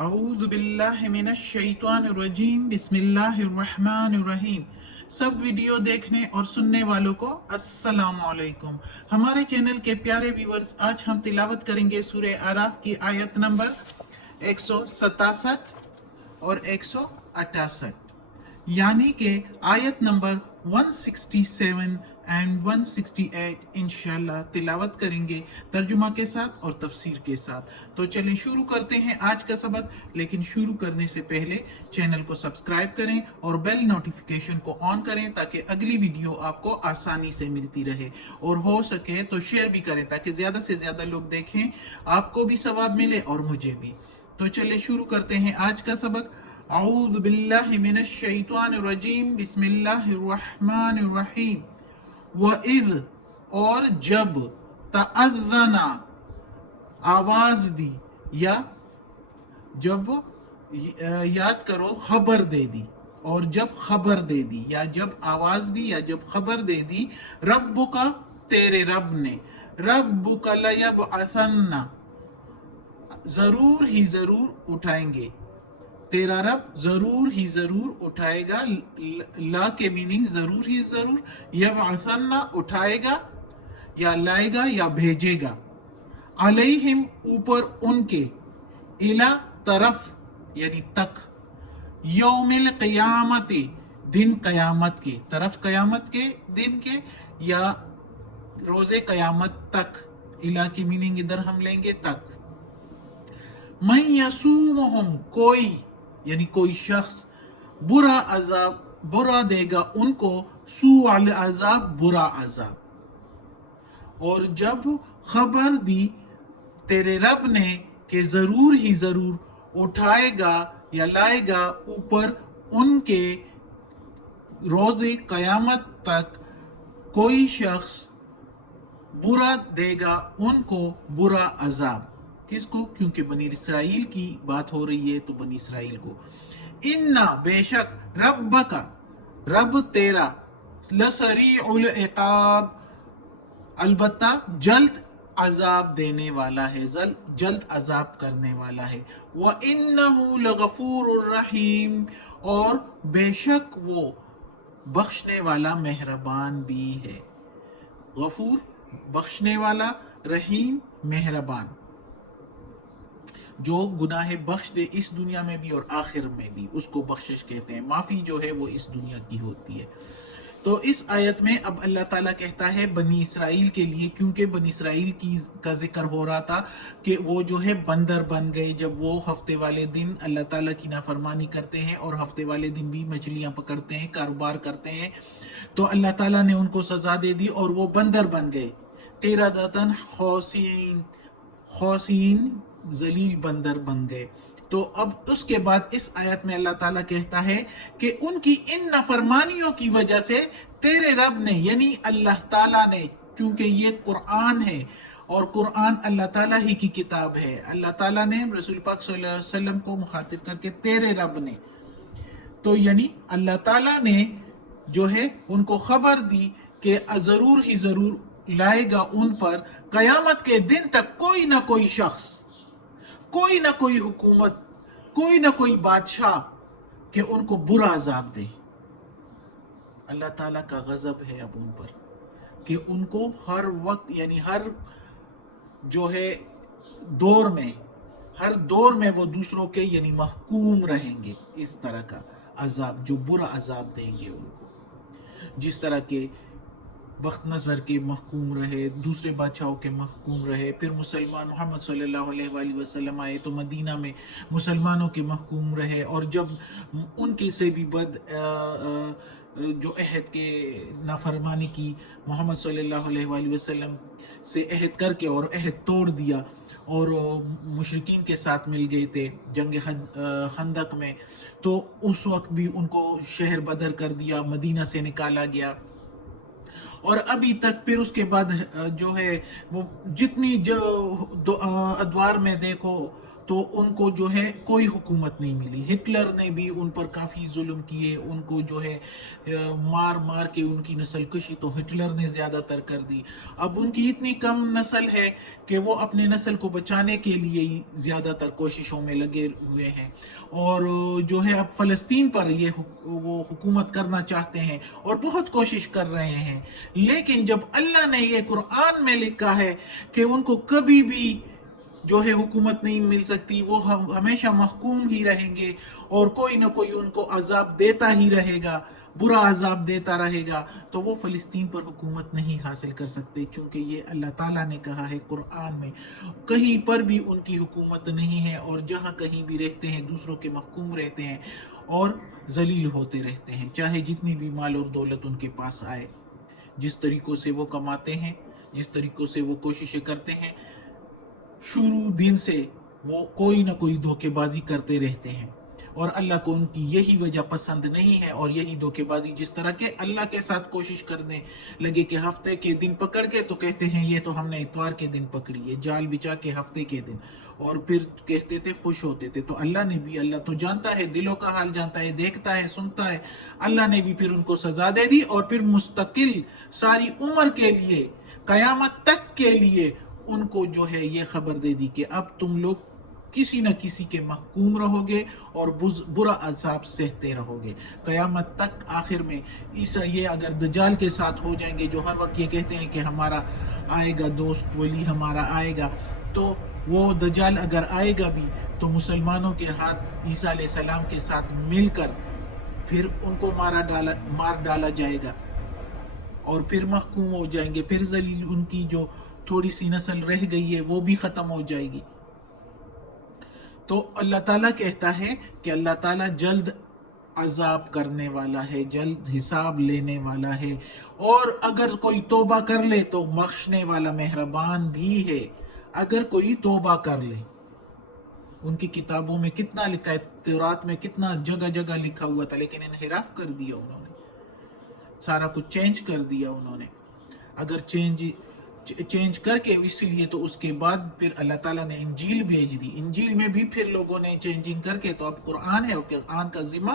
اعوذ باللہ من الشیطان الرجیم بسم اللہ الرحمن الرحیم۔ سب ویڈیو دیکھنے اور سننے والوں کو السلام علیکم۔ ہمارے چینل کے پیارے ویورز، آج ہم تلاوت کریں گے سورہ اعراف کی آیت نمبر 167 اور 168، یعنی کہ آیت نمبر 167 اینڈ 168 انشاءاللہ تلاوت کریں گے ترجمہ کے ساتھ اور تفسیر کے ساتھ۔ تو چلیں شروع کرتے ہیں آج کا سبق، لیکن شروع کرنے سے پہلے چینل کو سبسکرائب کریں اور بیل نوٹیفیکیشن کو آن کریں تاکہ اگلی ویڈیو آپ کو آسانی سے ملتی رہے، اور ہو سکے تو شیئر بھی کریں تاکہ زیادہ سے زیادہ لوگ دیکھیں، آپ کو بھی ثواب ملے اور مجھے بھی۔ تو چلیں شروع کرتے ہیں آج کا سبق۔ اعوذ باللہ من الشیطان الرجیم بسم اللہ الرحمن الرحیم۔ وَإِذْ اور جب، تَأَذَّنَ آواز دی، یا جب یاد کرو خبر دے دی، اور جب خبر دے دی یا جب آواز دی یا جب خبر دے دی، ربک تیرے رب نے، ربک لیبعثن ضرور ہی ضرور اٹھائیں گے، تیرا رب ضرور ہی ضرور اٹھائے گا، لا کے میننگ ضرور ہی ضرور، یبعثن اٹھائے گا یا لائے گا یا بھیجے گا، علیہم اوپر ان کے، الا طرف یعنی تک، یوم القیامت دن قیامت کے، طرف قیامت کے دن کے یا روز قیامت تک، الا کی میننگ ادھر ہم لیں گے تک۔ من یسومہم کوئی یعنی کوئی شخص، برا عذاب برا دے گا ان کو، سوء العذاب برا عذاب۔ اور جب خبر دی تیرے رب نے کہ ضرور ہی ضرور اٹھائے گا یا لائے گا اوپر ان کے روز قیامت تک کوئی شخص، برا دے گا ان کو برا عذاب۔ کس کو؟ کیونکہ بنی اسرائیل کی بات ہو رہی ہے تو بنی اسرائیل کو۔ اِنَّا بے شک، ربک رب تیرا، لسریع العقاب البتہ جلد عذاب دینے والا ہے، جلد عذاب کرنے والا ہے۔ وَإِنَّهُ لَغَفُورٌ الرَّحِيمٌ اور بے شک وہ بخشنے والا مہربان بھی ہے۔ غفور بخشنے والا، رحیم مہربان، جو گناہ بخش دے اس دنیا میں بھی اور آخر میں بھی، اس کو بخشش کہتے ہیں۔ معافی جو ہے وہ اس دنیا کی ہوتی ہے۔ تو اس آیت میں اب اللہ تعالیٰ کہتا ہے بنی اسرائیل کے لیے، کیونکہ بنی اسرائیل کا ذکر ہو رہا تھا کہ وہ جو ہے بندر بن گئے جب وہ ہفتے والے دن اللہ تعالیٰ کی نافرمانی کرتے ہیں، اور ہفتے والے دن بھی مچھلیاں پکڑتے ہیں، کاروبار کرتے ہیں، تو اللہ تعالیٰ نے ان کو سزا دے دی اور وہ بندر بن گئے، قردۃ خاسئین ذلیل بندر بن گئے۔ تو اب اس کے بعد اس آیت میں اللہ تعالیٰ کہتا ہے کہ ان کی ان نافرمانیوں کی وجہ سے تیرے رب نے، یعنی اللہ تعالیٰ نے، چونکہ یہ قرآن ہے اور قرآن اللہ تعالیٰ ہی کی کتاب ہے، اللہ تعالیٰ نے رسول پاک صلی اللہ علیہ وسلم کو مخاطب کر کے تیرے رب نے، تو یعنی اللہ تعالیٰ نے جو ہے ان کو خبر دی کہ ضرور ہی ضرور لائے گا ان پر قیامت کے دن تک کوئی نہ کوئی شخص، کوئی نہ کوئی حکومت، کوئی نہ کوئی بادشاہ کہ ان کو برا عذاب دے۔ اللہ تعالیٰ کا غضب ہے اب ان پر کہ ان کو ہر وقت، یعنی ہر جو ہے دور میں، ہر دور میں وہ دوسروں کے یعنی محکوم رہیں گے، اس طرح کا عذاب، جو برا عذاب دیں گے ان کو، جس طرح کے بخت نظر کے محکوم رہے، دوسرے بادشاہوں کے محکوم رہے، پھر مسلمان محمد صلی اللہ علیہ وآلہ وسلم آئے تو مدینہ میں مسلمانوں کے محکوم رہے، اور جب ان کے سے بھی بد جو عہد کے نافرمانی کی، محمد صلی اللہ علیہ وآلہ وسلم سے عہد کر کے اور عہد توڑ دیا اور مشرکین کے ساتھ مل گئے تھے جنگ خندق میں، تو اس وقت بھی ان کو شہر بدر کر دیا، مدینہ سے نکالا گیا، اور ابھی تک پھر اس کے بعد جو ہے وہ جتنی ادوار میں دیکھو تو ان کو جو ہے کوئی حکومت نہیں ملی. ہٹلر نے بھی ان پر کافی ظلم کیے, ان کو جو ہے مار مار کے ان کی نسل کشی تو ہٹلر نے زیادہ تر کر دی. اب ان کی اتنی کم نسل ہے کہ وہ اپنے نسل کو بچانے کے لیے ہی زیادہ تر کوششوں میں لگے ہوئے ہیں, اور جو ہے اب فلسطین پر وہ حکومت کرنا چاہتے ہیں اور بہت کوشش کر رہے ہیں. لیکن جب اللہ نے یہ قرآن میں لکھا ہے کہ ان کو کبھی بھی جو ہے حکومت نہیں مل سکتی, وہ ہمیشہ محکوم ہی رہیں گے اور کوئی نہ کوئی ان کو عذاب دیتا ہی رہے گا, برا عذاب دیتا رہے گا, تو وہ فلسطین پر حکومت نہیں حاصل کر سکتے, چونکہ یہ اللہ تعالیٰ نے کہا ہے قرآن میں. کہیں پر بھی ان کی حکومت نہیں ہے, اور جہاں کہیں بھی رہتے ہیں دوسروں کے محکوم رہتے ہیں اور ذلیل ہوتے رہتے ہیں, چاہے جتنی بھی مال اور دولت ان کے پاس آئے. جس طریقوں سے وہ کماتے ہیں, جس طریقوں سے وہ کوششیں کرتے ہیں, شروع دن سے وہ کوئی نہ کوئی دھوکے بازی کرتے رہتے ہیں, اور اللہ کو ان کی یہی وجہ پسند نہیں ہے, اور یہی دھوکے بازی. جس طرح کہ اللہ کے ساتھ کوشش کرنے لگے کہ ہفتے کے دن پکڑ کے تو کہتے ہیں یہ تو ہم نے اتوار کے دن پکڑی ہے, جال بچا کے ہفتے کے دن, اور پھر کہتے تھے خوش ہوتے تھے. تو اللہ تو جانتا ہے, دلوں کا حال جانتا ہے, دیکھتا ہے, سنتا ہے. اللہ نے بھی پھر ان کو سزا دے دی, اور پھر مستقل ساری عمر کے لیے, قیامت تک کے لیے ان کو جو ہے یہ خبر دے دی کہ اب تم لوگ کسی نہ کسی کے محکوم رہو گے اور برا عذاب سہتے رہو گے قیامت تک. آخر میں یہ اگر دجال کے ساتھ ہو جائیں گے, جو ہر وقت یہ کہتے ہیں کہ ہمارا آئے گا دوست ولی ہمارا آئے گا, تو وہ دجال اگر آئے گا بھی تو مسلمانوں کے ہاتھ عیسیٰ علیہ السلام کے ساتھ مل کر پھر ان کو مار ڈالا جائے گا, اور پھر محکوم ہو جائیں گے. پھر ذلیل ان کی جو تھوڑی سی نسل رہ گئی ہے وہ بھی ختم ہو جائے گی. تو اللہ تعالیٰ کہتا ہے کہ اللہ تعالیٰ جلد عذاب کرنے والا ہے, جلد حساب لینے والا ہے, اور اگر کوئی توبہ کر لے تو بخشنے والا مہربان بھی ہے. اگر کوئی توبہ کر لے, ان کی کتابوں میں کتنا لکھا ہے, تورات میں کتنا جگہ جگہ لکھا ہوا تھا, لیکن انحراف کر دیا انہوں نے, سارا کچھ چینج کر دیا انہوں نے. اگر چینج کر کے, اسی لیے تو اس کے بعد پھر اللہ تعالیٰ نے انجیل بھیج دی. انجیل میں بھی پھر لوگوں نے چینجنگ کر کے, تو اب قرآن ہے, اور قرآن کا ذمہ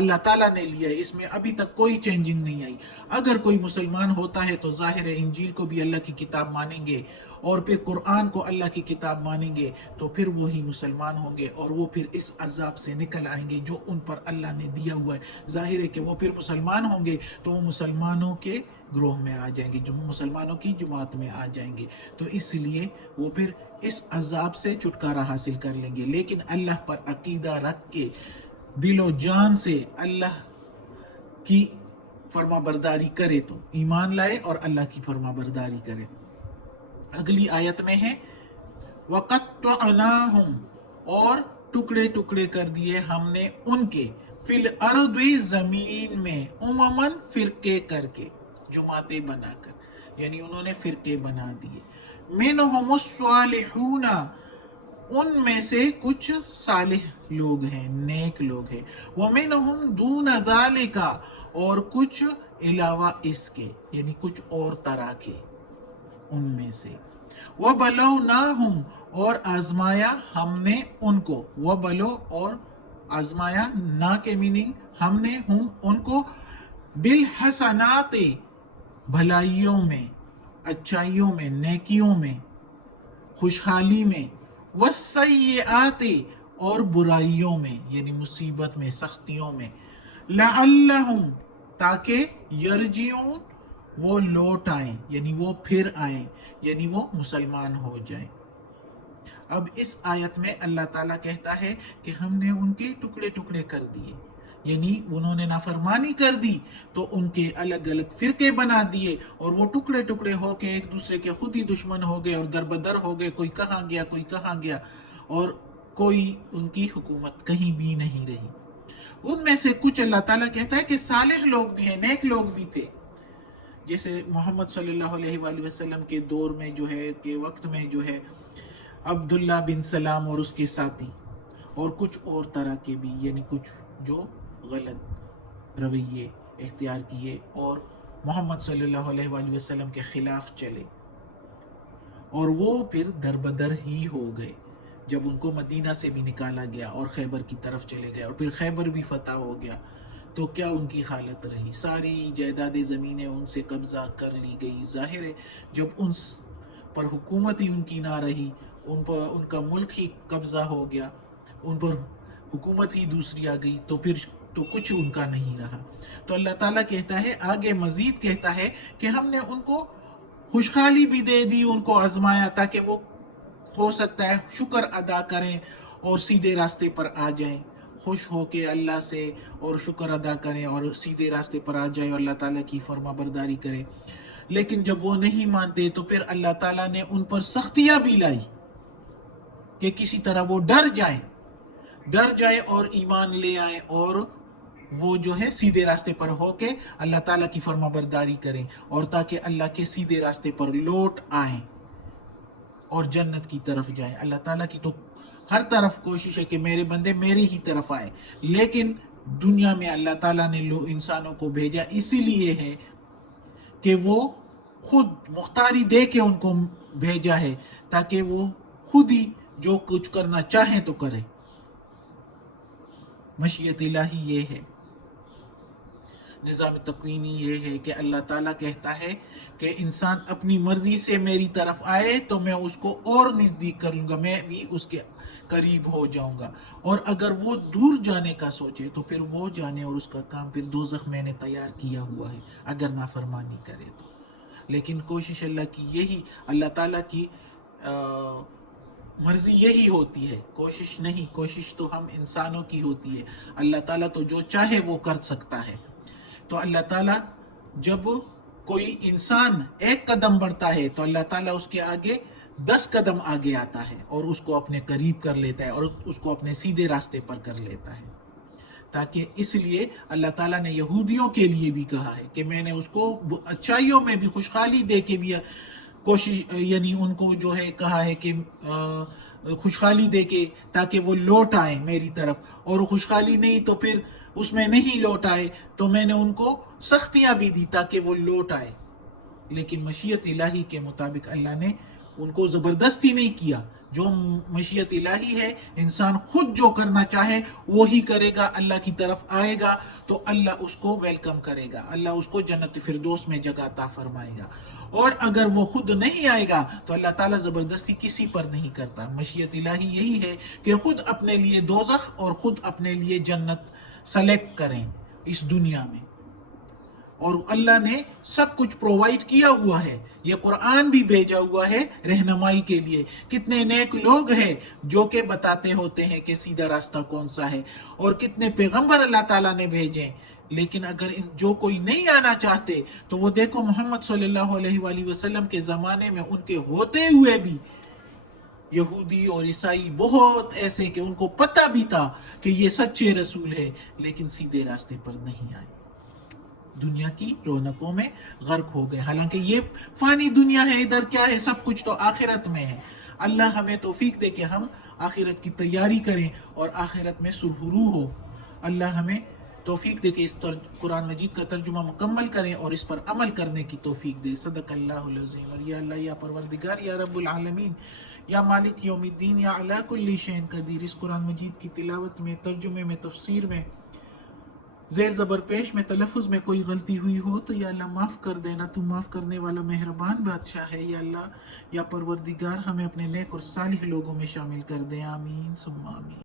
اللہ تعالیٰ نے لیا ہے. اس میں ابھی تک کوئی چینجنگ نہیں آئی. اگر کوئی مسلمان ہوتا ہے تو ظاہر ہے انجیل کو بھی اللہ کی کتاب مانیں گے, اور پھر قرآن کو اللہ کی کتاب مانیں گے, تو پھر وہی مسلمان ہوں گے, اور وہ پھر اس عذاب سے نکل آئیں گے جو ان پر اللہ نے دیا ہوا ہے. ظاہر ہے کہ وہ پھر مسلمان ہوں گے تو وہ مسلمانوں کے گروہ میں آ جائیں گے, جو مسلمانوں کی جماعت میں آ جائیں گے, تو اس لیے وہ پھر اس عذاب سے چھٹکارا حاصل کر لیں گے. لیکن اللہ پر عقیدہ رکھ کے دل و جان سے اللہ کی فرما برداری کرے, تو ایمان لائے اور اللہ کی فرما برداری کرے. اگلی آیت میں ہے وَقَطَّعْنَاهُمْ, اور ٹکڑے ٹکڑے کر دیے ہم نے ان کے, فی الارض, زمین میں, امماً, فرقے کر کے, جماعتیں بنا کر, یعنی انہوں نے فرقے بنا دیے. مِنْهُمُ الصَّالِحُونَ, ان میں سے کچھ صالح لوگ ہیں, نیک لوگ ہیں. وَمِنْهُمْ دُونَ ذَلِكَ, اور کچھ علاوہ اس کے, یعنی کچھ اور طرح کے ان میں سے. وَبَلَوْنَاهُمْ, اور آزمایا ہم نے ان کو. وَبَلَوْ, اور آزمایا, نا کے میننگ ہم نے ان کو, بالحسنات, بھلائیوں میں, اچھائیوں میں, نیکیوں میں, خوشحالی میں, والسیئات, اور برائیوں میں, یعنی مصیبت میں, سختیوں میں. لعلہم, تاکہ یرجعون, وہ لوٹ آئیں, یعنی وہ پھر آئیں, یعنی وہ مسلمان ہو جائیں. اب اس آیت میں اللہ تعالیٰ کہتا ہے کہ ہم نے ان کے ٹکڑے ٹکڑے کر دیے, یعنی انہوں نے نافرمانی کر دی تو ان کے الگ الگ فرقے بنا دیے, اور وہ ٹکڑے ٹکڑے ہو کے ایک دوسرے کے خود ہی دشمن ہو گئے اور دربدر ہو گئے, کوئی کہاں گیا کوئی کہاں گیا, اور کوئی ان کی حکومت کہیں بھی نہیں رہی. ان میں سے کچھ اللہ تعالیٰ کہتا ہے کہ صالح لوگ بھی ہیں, نیک لوگ بھی تھے, جیسے محمد صلی اللہ علیہ وآلہ وسلم کے دور میں جو ہے, کے وقت میں جو ہے, عبداللہ بن سلام اور اس کے ساتھی, اور کچھ اور طرح کے بھی, یعنی کچھ جو غلط رویے اختیار کیے اور محمد صلی اللہ علیہ وآلہ وسلم کے خلاف چلے, اور وہ پھر دربدر ہی ہو گئے. جب ان کو مدینہ سے بھی نکالا گیا اور خیبر کی طرف چلے گئے اور پھر خیبر بھی فتح ہو گیا، تو کیا ان کی حالت رہی؟ ساری جائیداد زمینیں ان سے قبضہ کر لی گئی. ظاہر ہے جب ان پر حکومت ہی ان کی نہ رہی، ان کا ملک ہی قبضہ ہو گیا، ان پر حکومت ہی دوسری آ گئی، تو پھر تو کچھ ان کا نہیں رہا. تو اللہ تعالیٰ کہتا ہے، آگے مزید کہتا ہے کہ ہم نے ان کو خوشحالی بھی دے دی، ان کو آزمایا تاکہ وہ ہو سکتا ہے شکر ادا کریں اور سیدھے راستے پر آ جائیں، خوش ہو کے اللہ سے اور شکر ادا کریں اور سیدھے راستے پر آ جائیں اور اللہ تعالیٰ کی فرما برداری کریں. لیکن جب وہ نہیں مانتے تو پھر اللہ تعالیٰ نے ان پر سختیاں بھی لائی کہ کسی طرح وہ ڈر جائے اور ایمان لے آئے اور وہ جو ہے سیدھے راستے پر ہو کے اللہ تعالیٰ کی فرما برداری کریں، اور تاکہ اللہ کے سیدھے راستے پر لوٹ آئیں اور جنت کی طرف جائیں. اللہ تعالیٰ کی تو ہر طرف کوشش ہے کہ میرے بندے میری ہی طرف آئے، لیکن دنیا میں اللہ تعالیٰ نے انسانوں کو بھیجا اسی لیے ہے کہ وہ خود مختاری دے کے ان کو بھیجا ہے تاکہ وہ خود ہی جو کچھ کرنا چاہیں تو کرے. مشیت الہی یہ ہے، نظام تکوینی یہ ہے کہ اللہ تعالیٰ کہتا ہے کہ انسان اپنی مرضی سے میری طرف آئے تو میں اس کو اور نزدیک کر لوں گا، میں بھی اس کے قریب ہو جاؤں گا. اور اگر وہ دور جانے کا سوچے تو پھر وہ جانے اور اس کا کام پھر دوزخ میں نے تیار کیا ہوا ہے اگر نافرمانی کرے تو. لیکن کوشش اللہ کی یہی، اللہ تعالیٰ کی مرضی یہی ہوتی ہے، کوشش نہیں، کوشش تو ہم انسانوں کی ہوتی ہے. اللہ تعالیٰ تو جو چاہے وہ کر سکتا ہے. تو اللہ تعالیٰ جب کوئی انسان ایک قدم بڑھتا ہے تو اللہ تعالیٰ اس کے آگے 10 قدم آگے آتا ہے اور اس کو اپنے قریب کر لیتا ہے اور اس کو اپنے سیدھے راستے پر کر لیتا ہے. تاکہ اس لیے اللہ تعالیٰ نے یہودیوں کے لیے بھی کہا ہے کہ میں نے اس کو اچھائیوں میں بھی خوشحالی دے کے بھی کوشش، یعنی ان کو جو ہے کہا ہے کہ خوشحالی دے کے تاکہ وہ لوٹ آئیں میری طرف، اور خوشحالی نہیں تو پھر اس میں نہیں لوٹ آئے تو میں نے ان کو سختیاں بھی دی تاکہ وہ لوٹ آئے. لیکن مشیت الہی کے مطابق اللہ نے ان کو زبردستی نہیں کیا. جو مشیت الہی ہے، انسان خود جو کرنا چاہے وہی کرے گا، اللہ کی طرف آئے گا تو اللہ اس کو ویلکم کرے گا، اللہ اس کو جنت فردوس میں جگہ عطا فرمائے گا. اور اگر وہ خود نہیں آئے گا تو اللہ تعالیٰ زبردستی کسی پر نہیں کرتا. مشیت الہی یہی ہے کہ خود اپنے لیے دوزخ اور خود اپنے لیے جنت سلیکٹ کریں اس دنیا میں. اور اللہ نے سب کچھ پرووائڈ کیا ہوا ہے، یہ قرآن بھی بھیجا ہوا ہے رہنمائی کے لیے. کتنے نیک لوگ ہیں جو کہ بتاتے ہوتے ہیں کہ سیدھا راستہ کون سا ہے، اور کتنے پیغمبر اللہ تعالیٰ نے بھیجے. لیکن اگر جو کوئی نہیں آنا چاہتے تو وہ دیکھو محمد صلی اللہ علیہ وآلہ وسلم کے زمانے میں ان کے ہوتے ہوئے بھی یہودی اور عیسائی بہت ایسے کہ ان کو پتہ بھی تھا کہ یہ سچے رسول ہے، لیکن سیدھے راستے پر نہیں آئے، دنیا کی رونقوں میں غرق ہو گئے. حالانکہ یہ فانی دنیا ہے، ادھر کیا ہے، سب کچھ تو آخرت میں ہے. اللہ ہمیں توفیق دے کہ ہم آخرت کی تیاری کریں اور آخرت میں سرخرو ہو. اللہ ہمیں توفیق دے کہ اس قرآن مجید کا ترجمہ مکمل کریں اور اس پر عمل کرنے کی توفیق دے. صدق اللہ العظیم. اور یا اللہ، یا پروردگار، یا رب العالمین، یا مالک یوم الدین، یا علی کل شیء قدیر، اس قرآن مجید کی تلاوت میں، ترجمے میں، تفسیر میں، زیر زبر پیش میں، تلفظ میں کوئی غلطی ہوئی ہو تو یا اللہ معاف کر دینا، تو معاف کرنے والا مہربان بادشاہ ہے. یا اللہ، یا پروردگار، ہمیں اپنے نیک اور صالح لوگوں میں شامل کر دیں. آمین ثم آمین.